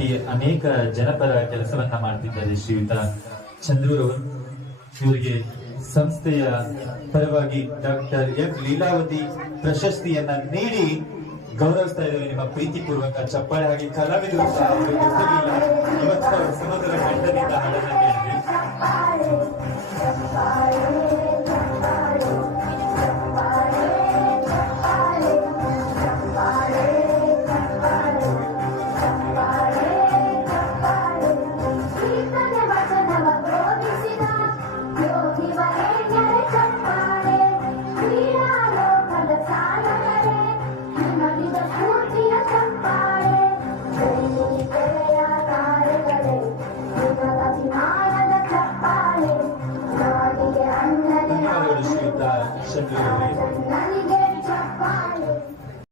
ರೀತಿ ಅನೇಕ ಜನಪರ ಕೆಲಸವನ್ನ ಮಾಡ್ತಿದ್ದಾರೆ ಶ್ರೀಯುತ ಚಂದ್ರೂರವರು. ಇವರಿಗೆ ಸಂಸ್ಥೆಯ ಪರವಾಗಿ ಡಾಕ್ಟರ್ ಎಫ್ ಲೀಲಾವತಿ ಪ್ರಶಸ್ತಿಯನ್ನ ನೀಡಿ ಗೌರವಿಸ್ತಾ ಇದ್ದೇವೆ. ನಿಮ್ಮ ಪ್ರೀತಿಪೂರ್ವಕ ಚಪ್ಪಾಳೆ ಹಾಗೆ ಕಲಾವಿದರು ಸಹ ಅವರಿಗೆ ಹೆಸರಿಲ್ಲ, ಇವತ್ತು ಅವರು ಸಮುದ್ರ ಕಂಠದಿಂದ ಹಾಡನ್ನ ಕೇಳಿದ್ವಿ. ಶ್ರೀಯುತ ಚಂದ್ರೂರವರಿಗೆ